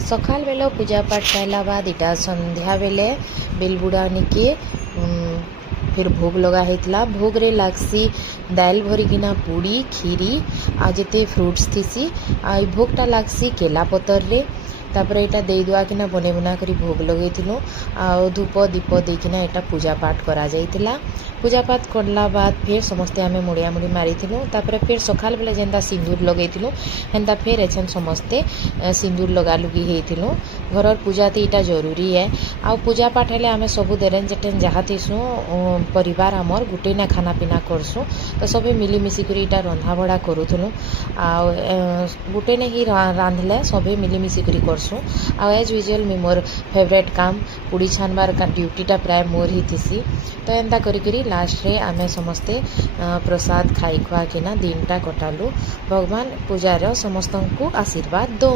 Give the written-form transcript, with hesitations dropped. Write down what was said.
सकाल बेला पूजा पाठ सारा बाद इटा संध्या बेले बेलबुड़ा निके फिर भोग लगा होता। भोग रे लागसी दाल भरिकिना पूड़ी खीरी आ जिते फ्रुट्स थीसी आ भोगटा लागसी केला पतर रे। तापर यहाँ दे दुआ किना बने बुना करी भोग लगे धूप दीप देकिना यहाँ पूजा पाठ करा जाइतिला। पूजा पाठ करला बाद फिर समस्ते आमे मुड़िया मुड़ी मारिथिलु। तापर फिर सकाल बेले जेंता सिंदूर लगेइथिलु हेंता फिर एछन समस्ते सिंदूर लगा लुगी हेइथिलु। घरर पूजा ती इटा जरूरी है। आ पूजा पाठ हेले आमे सबु देरेन जेटेन जहा थिसु परिवार आमर गुटे ना खाना पीना करसु तो सबे मिली मिसी करी इटा रंधा बड़ा करूथुलु। आ गुटे ने ही रांधले सबे मिली मिसी करी करसु। आ एज यूजुअल मी मोर फेवरेट काम पूड़ी छानबार का ड्यूटीटा प्राय मोर ही थिसी। तो एंता करी करी लास्ट रे आमे समस्ते प्रसाद खाई खुआ किना दिनटा कटालु। भगवान पूजार समस्तंकु आशीर्वाद दो।